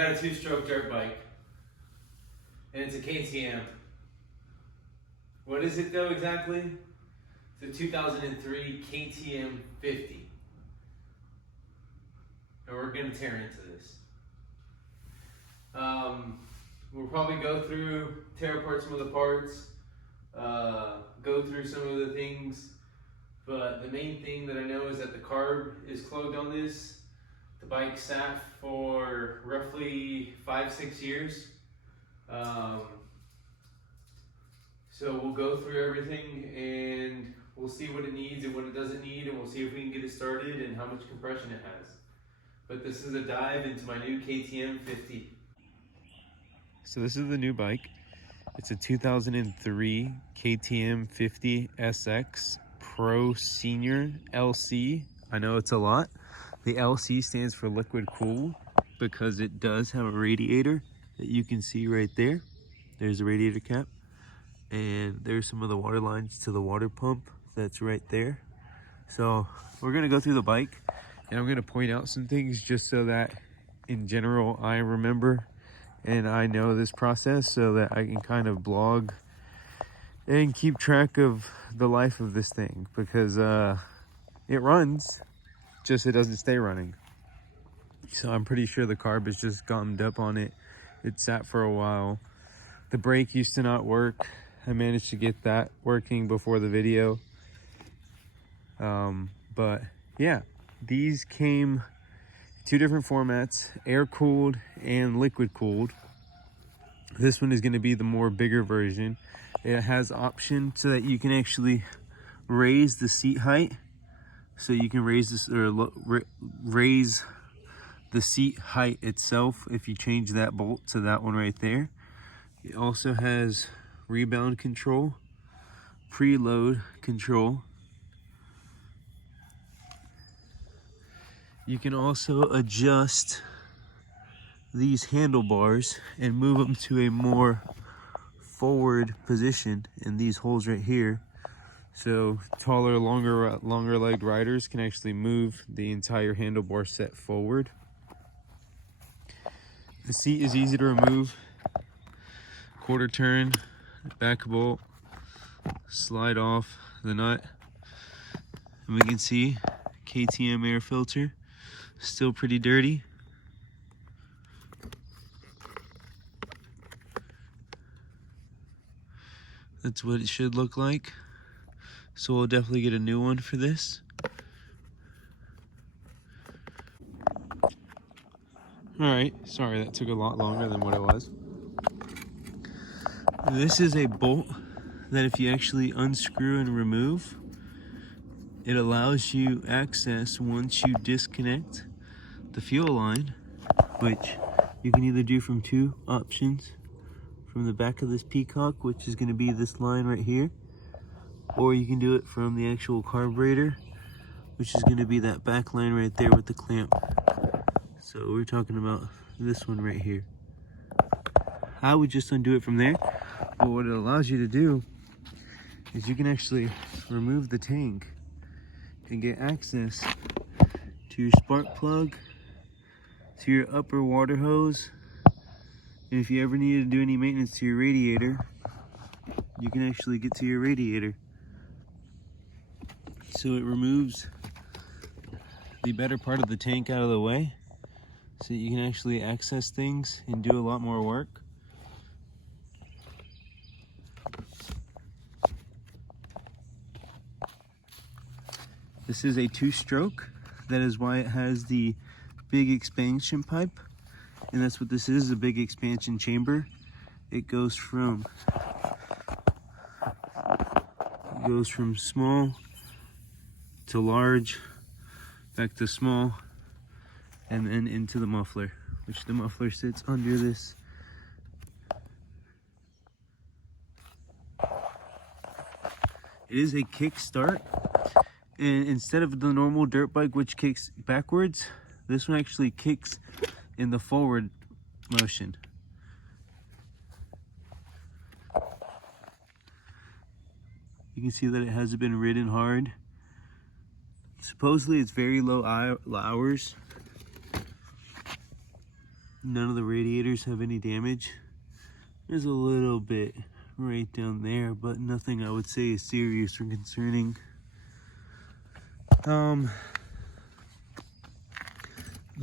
got a 2-stroke dirt bike, and it's a KTM. What is it though exactly? It's a 2003 KTM 50. And we're gonna tear into this. We'll probably go through, tear apart some of the parts, go through some of the things, but the main thing that I know is that the carb is clogged on this. The bike sat for roughly 5-6 years. So we'll go through everything and we'll see what it needs and what it doesn't need, and we'll see if we can get it started and how much compression it has. But this is a dive into my new KTM 50. So this is the new bike. It's a 2003 KTM 50 SX Pro Senior LC. I know it's a lot. The LC stands for liquid cool because it does have a radiator that you can see right there. There's a radiator cap. And there's some of the water lines to the water pump that's right there. So we're gonna go through the bike and I'm gonna point out some things just so that in general I remember and I know this process so that I can kind of blog and keep track of the life of this thing, because it runs, just it doesn't stay running. So I'm pretty sure the carb is just gummed up on it. It sat for a while. The brake used to not work. I managed to get that working before the video. But yeah, these came two different formats, air cooled and liquid cooled. This one is going to be the more bigger version. It has option so that you can actually raise the seat height. So you can raise this or raise the seat height itself if you change that bolt to that one right there. It also has rebound control, preload control. You can also adjust these handlebars and move them to a more forward position in these holes right here. So taller, longer legged riders can actually move the entire handlebar set forward. The seat is easy to remove. Quarter turn, back bolt, slide off the nut, and we can see KTM air filter, still pretty dirty. That's what it should look like. So we'll definitely get a new one for this. Alright, sorry that took a lot longer than what it was. This is a bolt that if you actually unscrew and remove, it allows you access once you disconnect the fuel line, which you can either do from two options. From the back of this Peacock, which is going to be this line right here, or you can do it from the actual carburetor, which is going to be that back line right there with the clamp. So we're talking about this one right here. I would just undo it from there, but what it allows you to do is you can actually remove the tank and get access to your spark plug, to your upper water hose, and if you ever need to do any maintenance to your radiator, you can actually get to your radiator. So it removes the better part of the tank out of the way so that you can actually access things and do a lot more work. This is a 2-stroke. That is why it has the big expansion pipe. And that's what this is, a big expansion chamber. It goes from small to large, back to small, and then into the muffler, which the muffler sits under this. It is a kick start, and instead of the normal dirt bike which kicks backwards, this one actually kicks in the forward motion. You can see that it hasn't been ridden hard. Supposedly it's very low hours. None of the radiators have any damage. There's a little bit right down there, but nothing I would say is serious or concerning. The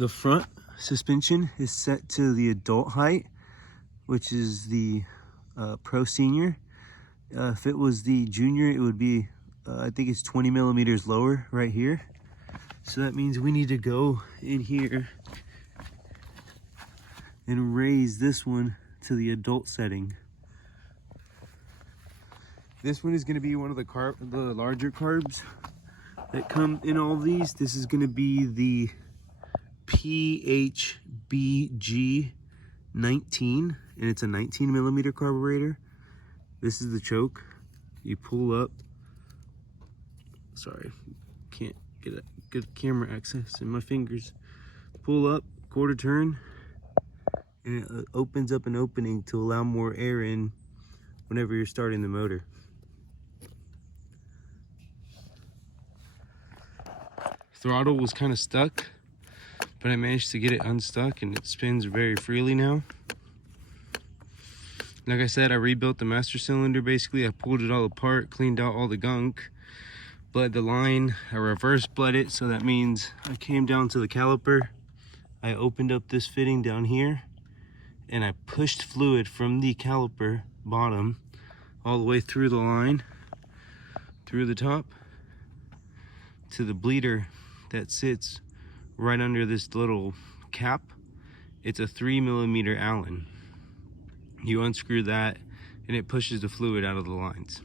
front suspension is set to the adult height, which is the Pro Senior. If it was the Junior, it would be, I think it's 20 millimeters lower right here. So that means we need to go in here and raise this one to the adult setting. This one is going to be one of the larger carbs that come in all of these. This is going to be the PHBG 19, and it's a 19 millimeter carburetor. This is the choke. You pull up. Sorry, can't get a good camera access in my fingers. Pull up, quarter turn, and it opens up an opening to allow more air in whenever you're starting the motor. Throttle was kind of stuck, but I managed to get it unstuck and it spins very freely now. Like I said, I rebuilt the master cylinder basically. I pulled it all apart, cleaned out all the gunk, bled the line, I reverse bled it, so that means I came down to the caliper, I opened up this fitting down here, and I pushed fluid from the caliper bottom all the way through the line, through the top, to the bleeder that sits right under this little cap. It's a 3 millimeter Allen. You unscrew that and it pushes the fluid out of the lines.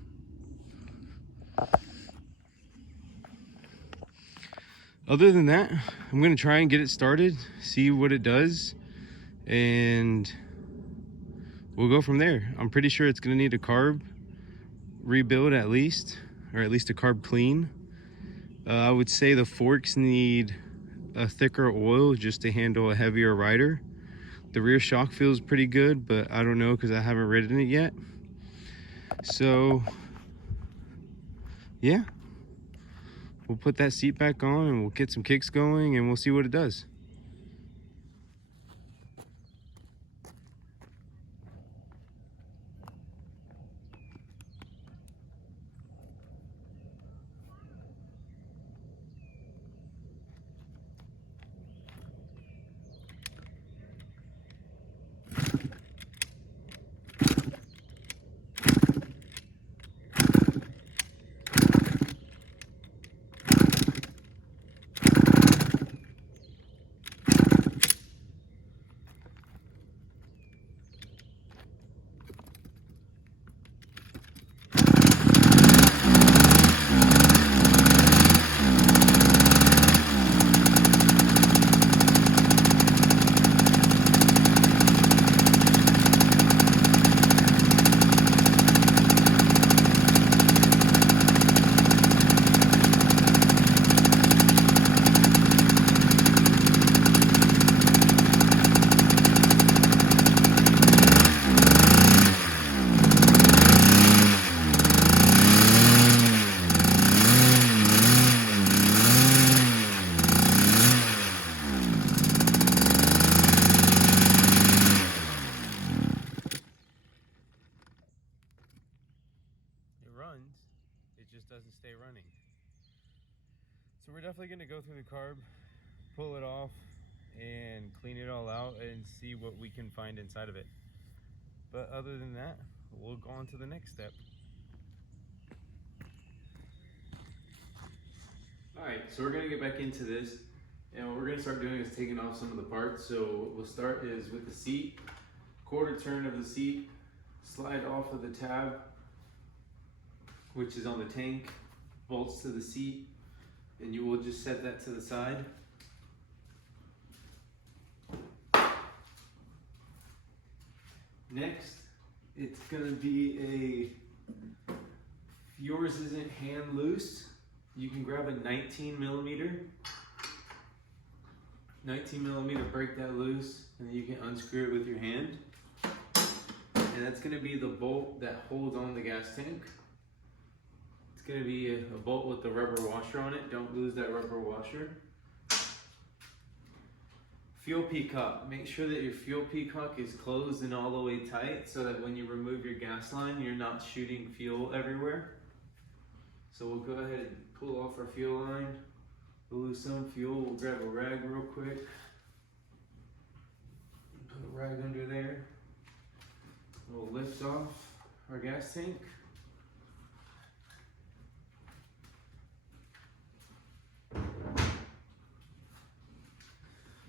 Other than that, I'm gonna try and get it started, see what it does, and we'll go from there. I'm pretty sure it's gonna need a carb rebuild at least, or at least a carb clean. I would say the forks need a thicker oil just to handle a heavier rider. The rear shock feels pretty good, but I don't know because I haven't ridden it yet. So yeah, we'll put that seat back on and we'll get some kicks going and we'll see what it does. It just doesn't stay running. So we're definitely going to go through the carb, pull it off, and clean it all out and see what we can find inside of it. But other than that, we'll go on to the next step. Alright, so we're going to get back into this, and what we're going to start doing is taking off some of the parts. So what we'll start is with the seat, quarter turn of the seat, slide off of the tab, which is on the tank, bolts to the seat, and you will just set that to the side. Next, it's going to be if yours isn't hand loose, you can grab a 19 millimeter, break that loose, and then you can unscrew it with your hand. And that's going to be the bolt that holds on the gas tank. It's going to be a bolt with the rubber washer on it. Don't lose that rubber washer. Fuel peacock. Make sure that your fuel peacock is closed and all the way tight so that when you remove your gas line, you're not shooting fuel everywhere. So we'll go ahead and pull off our fuel line. We'll lose some fuel. We'll grab a rag real quick. Put a rag under there. We'll lift off our gas tank.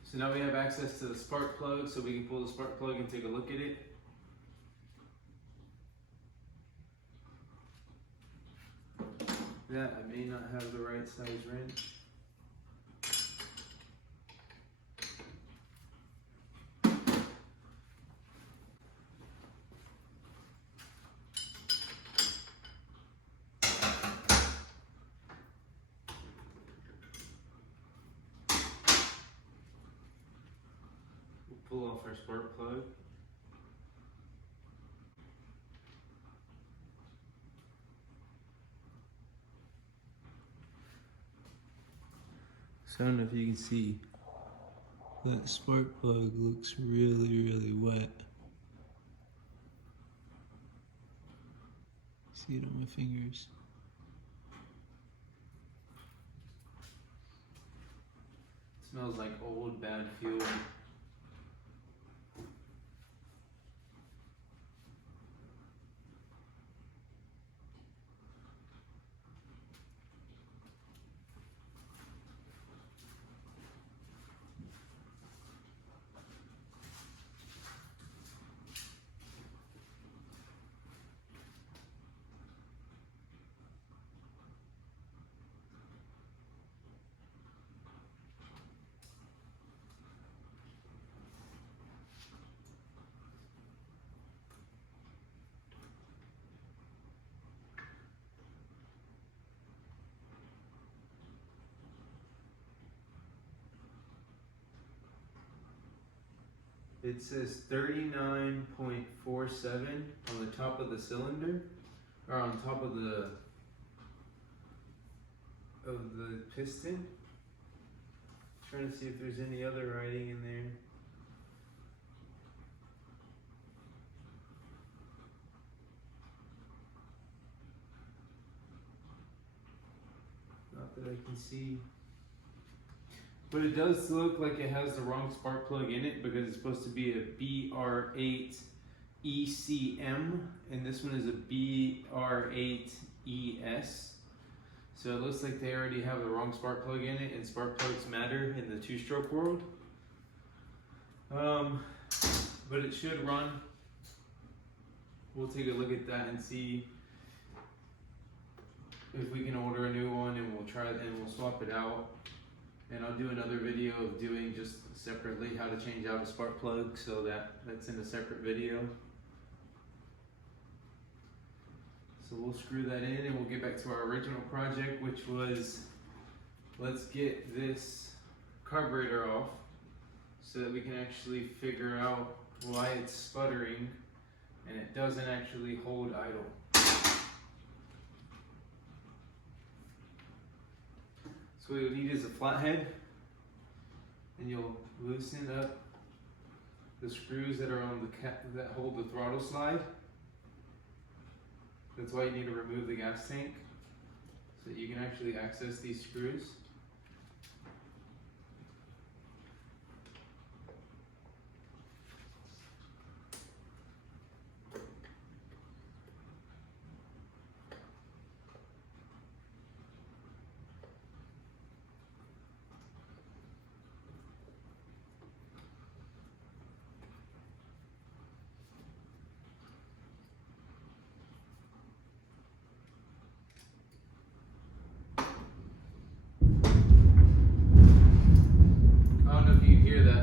So now we have access to the spark plug, so we can pull the spark plug and take a look at it. That I may not have the right size wrench. Pull off our spark plug. So I don't know if you can see, that spark plug looks really wet. See it on my fingers. It smells like old bad fuel. It says 39.47 on the top of the cylinder, or on top of the piston. Trying to see if there's any other writing in there. Not that I can see. But it does look like it has the wrong spark plug in it because it's supposed to be a BR8 ECM and this one is a BR8 ES. So it looks like they already have the wrong spark plug in it, and spark plugs matter in the two-stroke world. But it should run. We'll take a look at that and see if we can order a new one, and we'll try it and we'll swap it out. And I'll do another video of doing just separately how to change out a spark plug, so that's in a separate video. So we'll screw that in and we'll get back to our original project, which was, let's get this carburetor off so that we can actually figure out why it's sputtering and it doesn't actually hold idle. So what you'll need is a flathead, and you'll loosen up the screws that are on the that hold the throttle slide. That's why you need to remove the gas tank so that you can actually access these screws.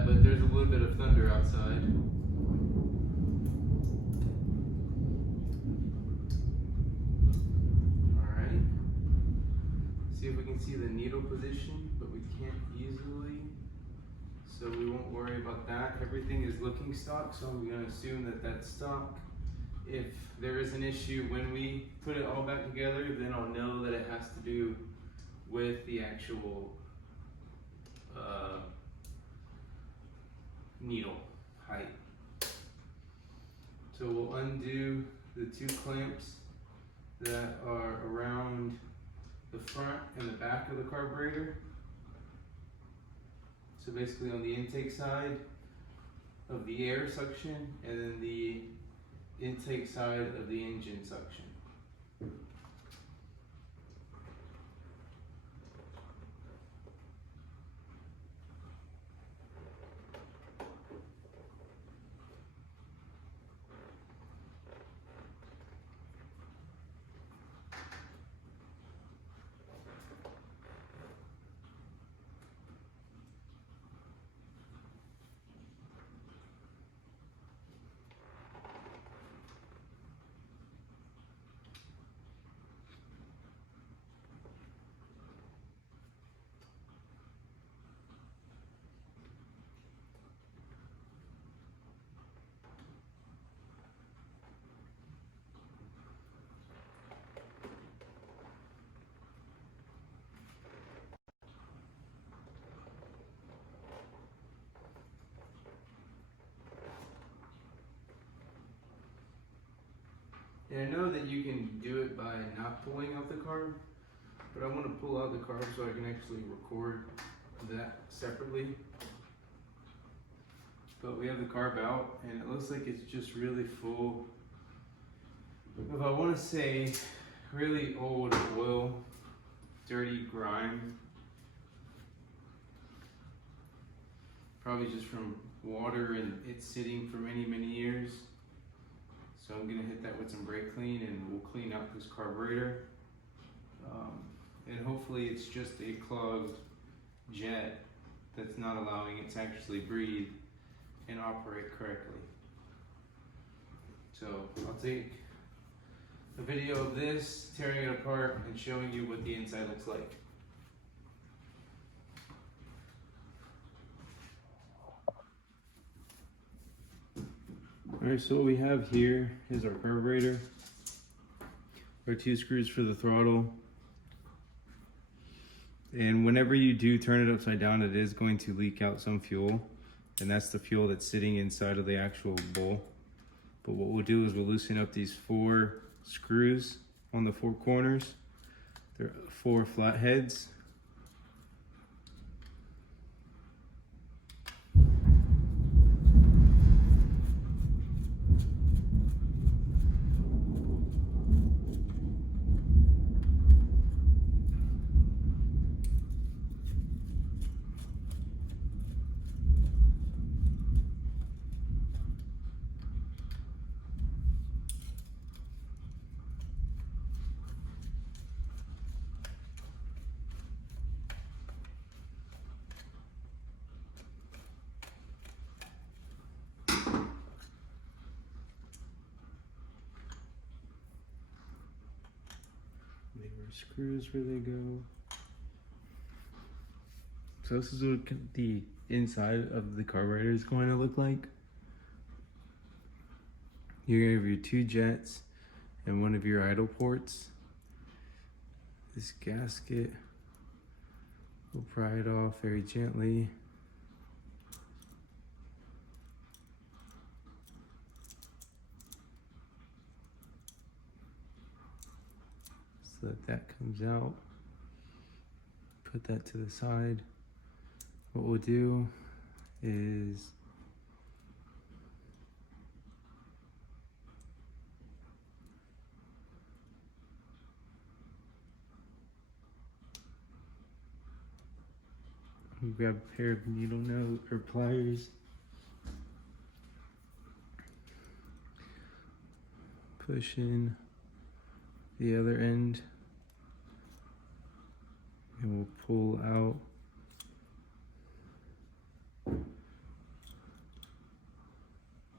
But there's a little bit of thunder outside. Alright. See if we can see the needle position, but we can't easily. So we won't worry about that. Everything is looking stock, so I'm going to assume that that's stock. If there is an issue when we put it all back together, then I'll know that it has to do with the actual needle height. So we'll undo the 2 clamps that are around the front and the back of the carburetor. So basically on the intake side of the air suction, and then the intake side of the engine suction. And I know that you can do it by not pulling out the carb, but I want to pull out the carb so I can actually record that separately. But we have the carb out, and it looks like it's just really full of, I want to say, really old oil, dirty grime. Probably just from water and it sitting for many, many years. So I'm gonna hit that with some brake clean, and we'll clean out this carburetor. And hopefully it's just a clogged jet that's not allowing it to actually breathe and operate correctly. So I'll take a video of this, tearing it apart, and showing you what the inside looks like. Alright, so what we have here is our carburetor, our 2 screws for the throttle, and whenever you do turn it upside down, it is going to leak out some fuel, and that's the fuel that's sitting inside of the actual bowl. But what we'll do is we'll loosen up these 4 screws on the 4 corners. They're 4 flat heads. Screws where they go. So this is what the inside of the carburetor is going to look like. You have your 2 jets and one of your idle ports. This gasket, we'll pry it off very gently. So that comes out. Put that to the side. What we'll do is grab a pair of needle nose or pliers. Push in the other end, and we'll pull out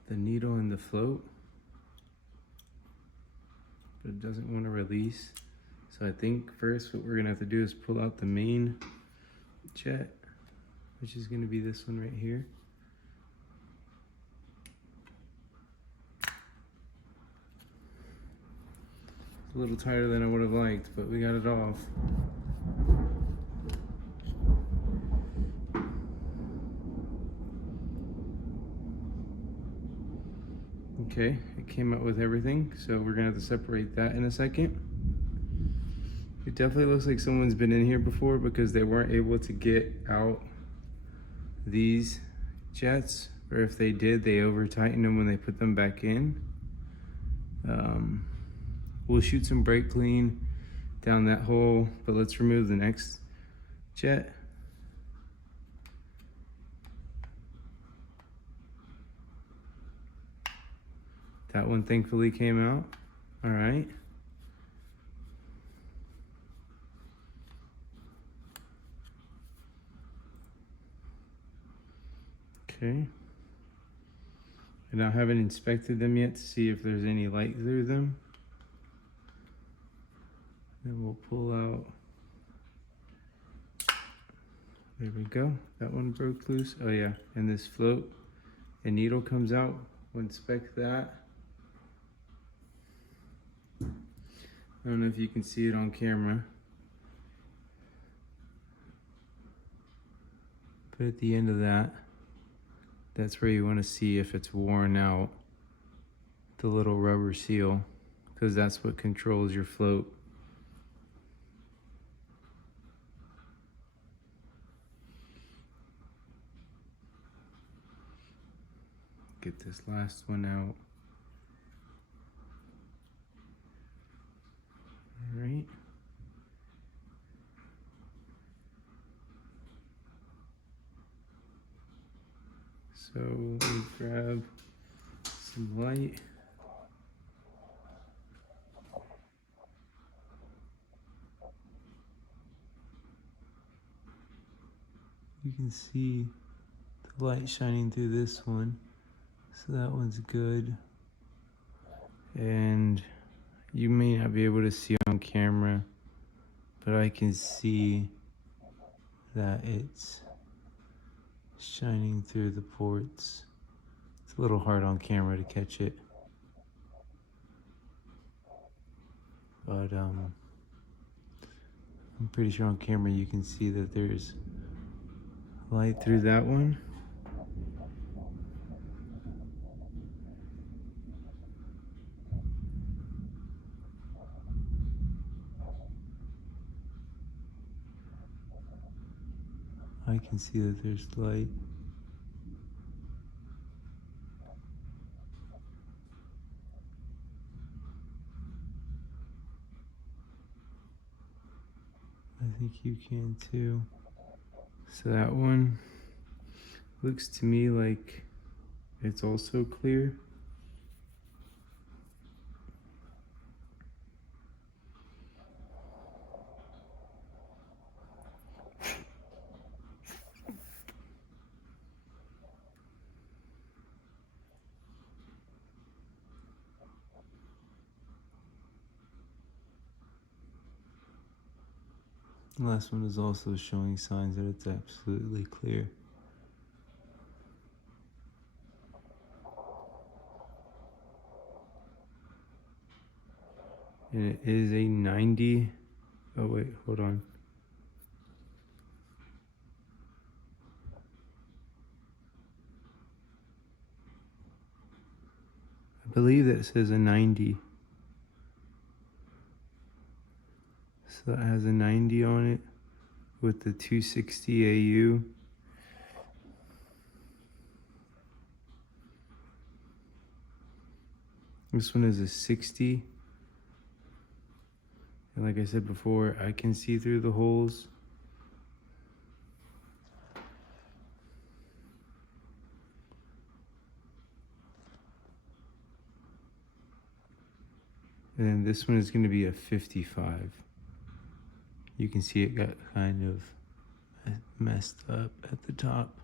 the needle in the float, but it doesn't want to release. So I think first what we're gonna have to do is pull out the main jet, which is gonna be this one right here. A little tighter than I would have liked, but we got it off. Okay, it came out with everything, so we're gonna have to separate that in a second. It definitely looks like someone's been in here before because they weren't able to get out these jets, or if they did, they over tightened them when they put them back in. We'll shoot some brake clean down that hole, but let's remove the next jet. That one thankfully came out. All right. Okay. And I haven't inspected them yet to see if there's any light through them. Then we'll pull out. There we go. That one broke loose. Oh yeah, and this float and needle comes out. We'll inspect that. I don't know if you can see it on camera, but at the end of that, that's where you want to see if it's worn out, the little rubber seal, because that's what controls your float. Get this last one out. All right. So we grab some light. You can see the light shining through this one. So that one's good. And you may not be able to see on camera, but I can see that it's shining through the ports. It's a little hard on camera to catch it, but I'm pretty sure on camera you can see that there's light through that one. I can see that there's light. I think you can too. So that one looks to me like it's also clear. The last one is also showing signs that it's absolutely clear. And it is a 90. Oh wait, hold on. I believe that says a 90. So that has a 90 on it with the 260 AU. This one is a 60. And like I said before, I can see through the holes. And then this one is going to be a 55. You can see it got kind of messed up at the top.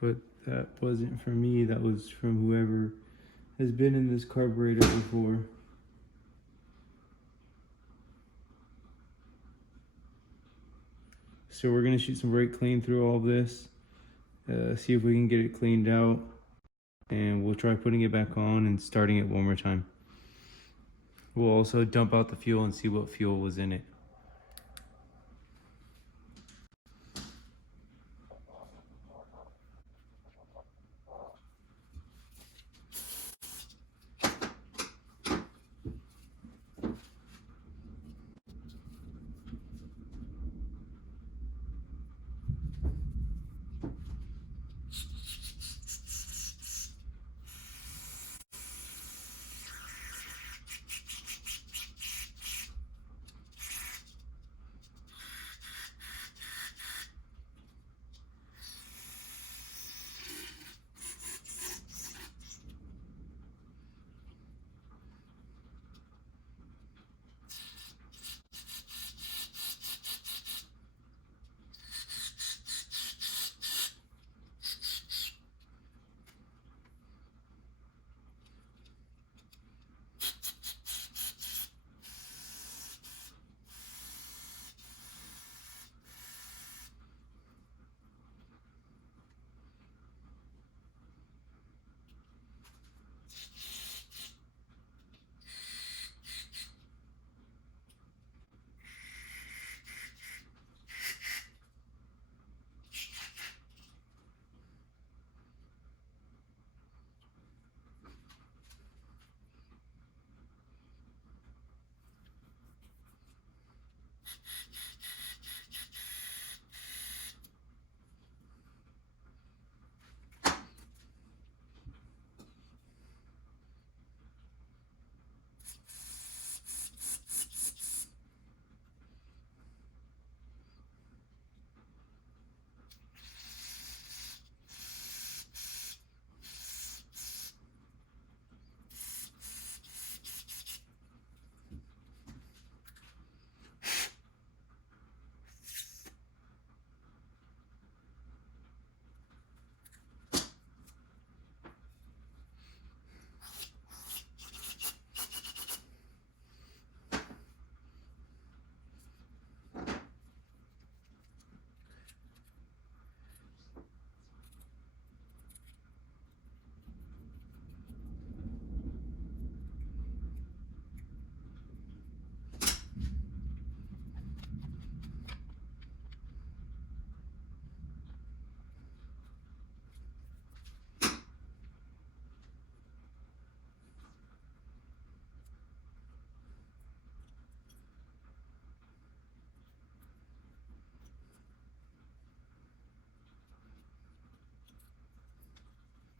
But that wasn't from me, that was from whoever has been in this carburetor before. So we're gonna shoot some brake clean through all of this, see if we can get it cleaned out, and we'll try putting it back on and starting it one more time. We'll also dump out the fuel and see what fuel was in it.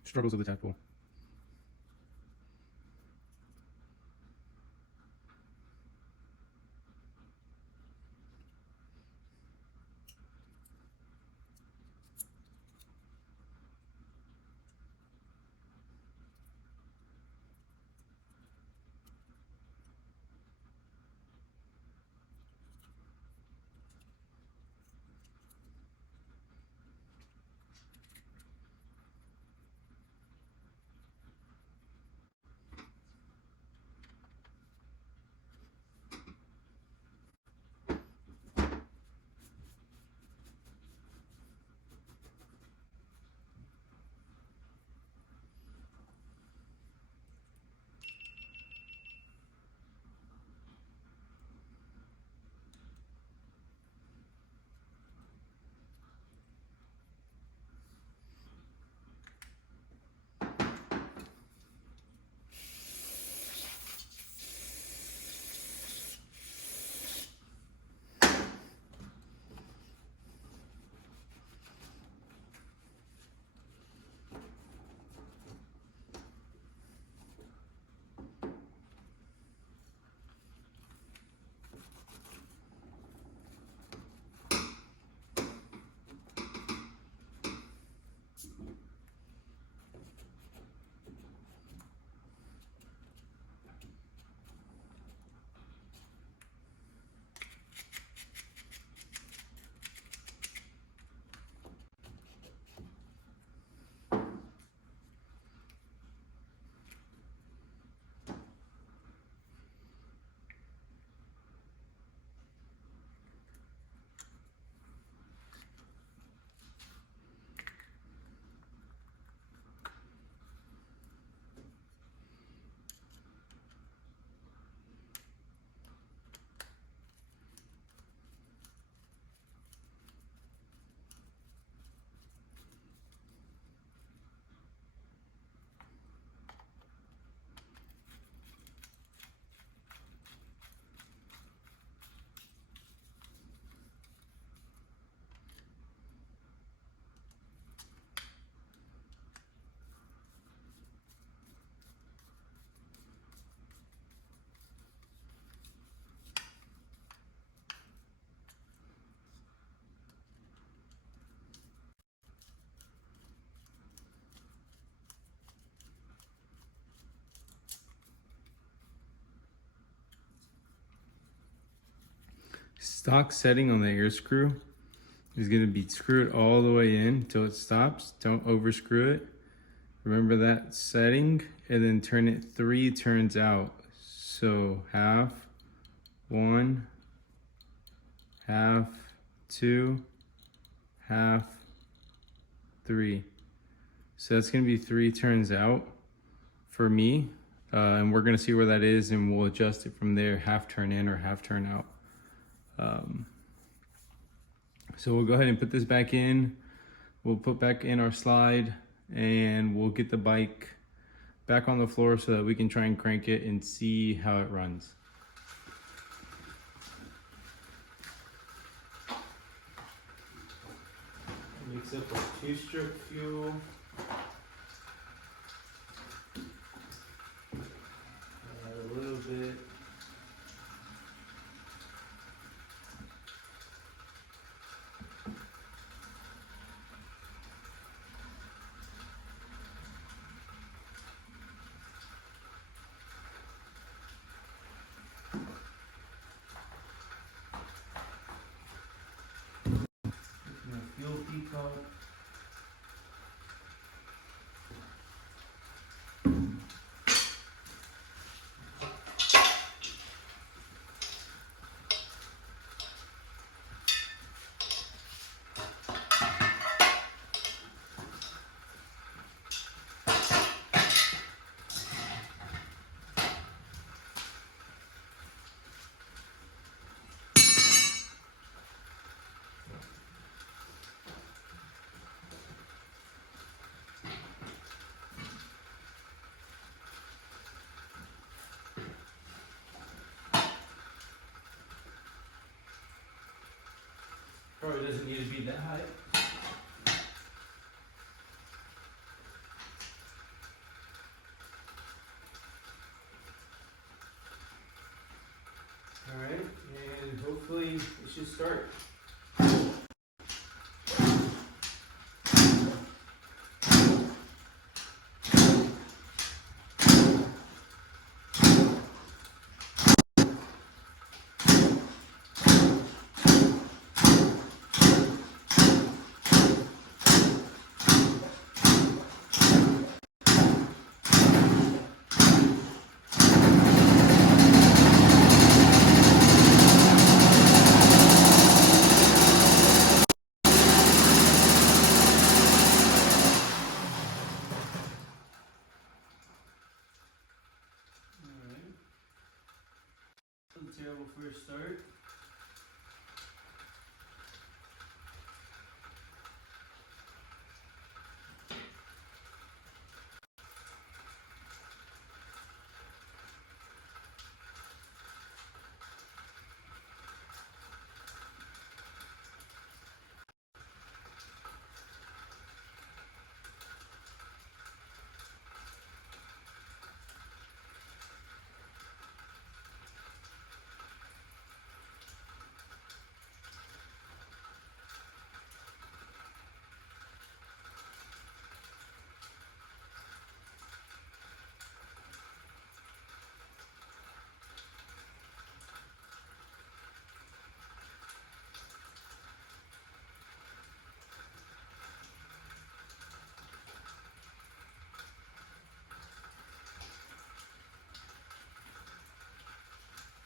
Struggles of the tadpole. Stock setting on the air screw is going to be screwed all the way in until it stops. Don't overscrew it. Remember that setting, and then turn it 3 turns out. So half, 1, half, 2, half, 3. So that's going to be 3 turns out for me. And we're going to see where that is, and we'll adjust it from there, half turn in or half turn out. So we'll go ahead and put this back in. We'll put back in our slide, and we'll get the bike back on the floor so that we can try and crank it and see how it runs. Mix up our 2-stroke fuel. Add a little bit. Fuel decant. Probably doesn't need to be that high. it should start. Terrible first start.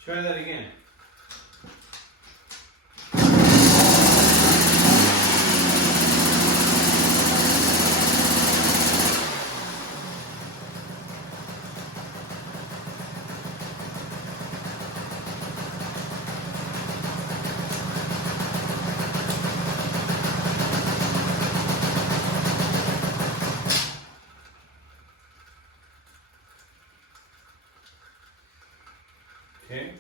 Try that again. Okay.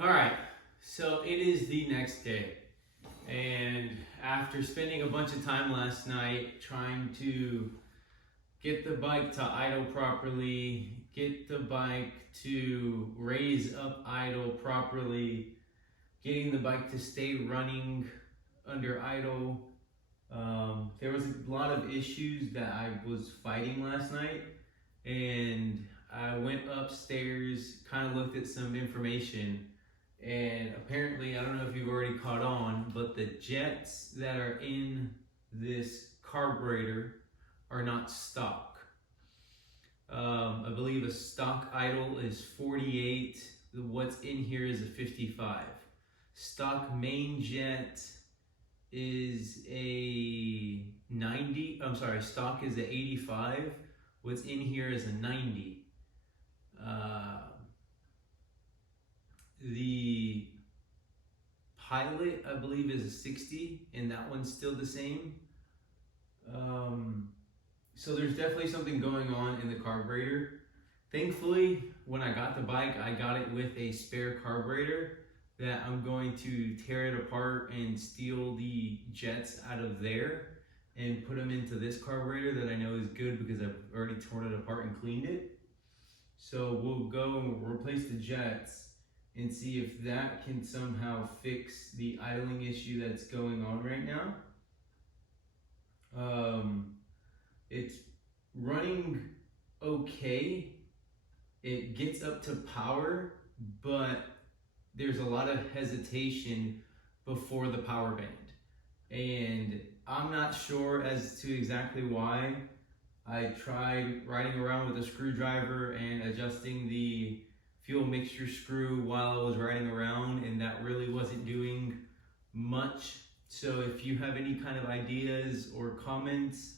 All right, so it is the next day, and after spending a bunch of time last night trying to get the bike to idle properly, get the bike to raise up idle properly, getting the bike to stay running under idle, there was a lot of issues that I was fighting last night, and I went upstairs, kind of looked at some information. And apparently, I don't know if you've already caught on, but the jets that are in this carburetor are not stock. I believe a stock idle is 48. What's in here is a 55. Stock main jet is a 90. I'm sorry, stock is a 85. What's in here is a 90. The pilot, I believe, is a 60, and that one's still the same. So there's definitely something going on in the carburetor. Thankfully, when I got the bike, I got it with a spare carburetor that I'm going to tear it apart and steal the jets out of there and put them into this carburetor that I know is good because I've already torn it apart and cleaned it. So we'll go and replace the jets and see if that can somehow fix the idling issue that's going on right now. It's running okay. It gets up to power, but there's a lot of hesitation before the power band. And I'm not sure as to exactly why. I tried riding around with a screwdriver and adjusting the fuel mixture screw while I was riding around, and that really wasn't doing much. So if you have any kind of ideas or comments,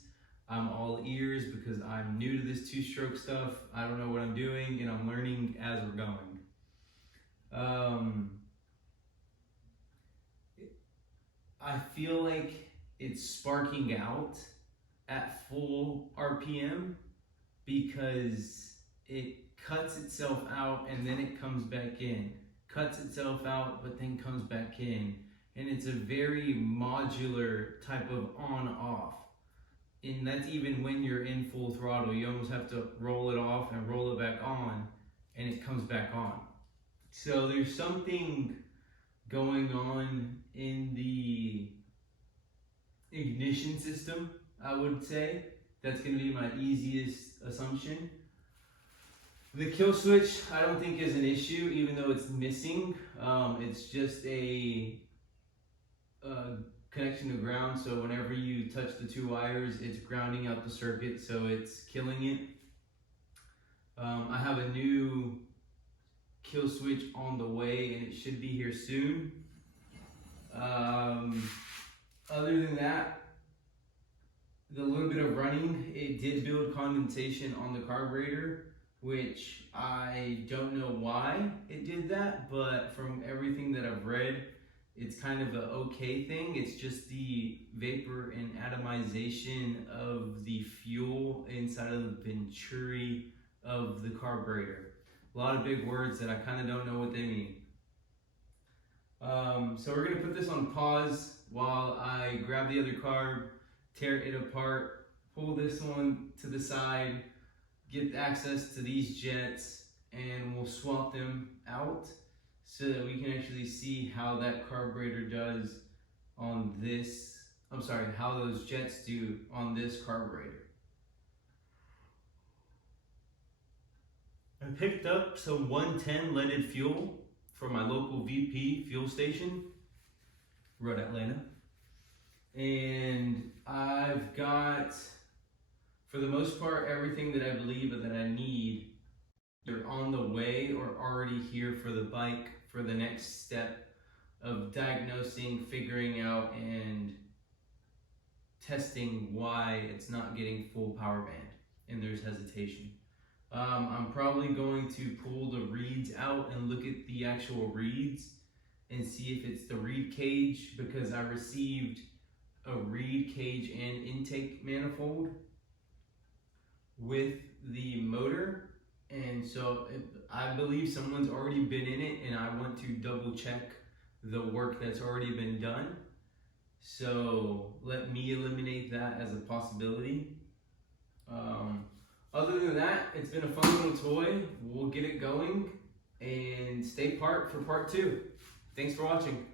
I'm all ears because I'm new to this two-stroke stuff. I don't know what I'm doing, and I'm learning as we're going. I feel like it's sparking out at full RPM because it cuts itself out and then it comes back in. Cuts itself out but then comes back in. And it's a very modular type of on-off. And that's even when you're in full throttle. You almost have to roll it off and roll it back on, and it comes back on. So there's something going on in the ignition system, I would say. That's going to be my easiest assumption. The kill switch, I don't think is an issue, even though it's missing. It's just a connection to ground, so whenever you touch the two wires, it's grounding out the circuit, so it's killing it. I have a new kill switch on the way, and it should be here soon. Other than that, the little bit of running, it did build condensation on the carburetor, which I don't know why it did that, but from everything that I've read, it's kind of an okay thing. It's just the vapor and atomization of the fuel inside of the venturi of the carburetor. A lot of big words that I kind of don't know what they mean. So we're gonna put this on pause while I grab the other carb, tear it apart, pull this one to the side, get access to these jets, and we'll swap them out so that we can actually see how that carburetor does on this, how those jets do on this carburetor. I picked up some 110 leaded fuel from my local VP fuel station, Road Atlanta. And I've got, for the most part, everything that I believe that I need. They're on the way or already here for the bike for the next step of diagnosing, figuring out, and testing why it's not getting full power band and there's hesitation. I'm probably going to pull the reeds out and look at the actual reeds and see if it's the reed cage, because I received a reed cage and intake manifold with the motor. And so I believe someone's already been in it, and I want to double check the work that's already been done. So let me eliminate that as a possibility. Other than that, it's been a fun little toy. We'll get it going and stay part for part 2. Thanks for watching.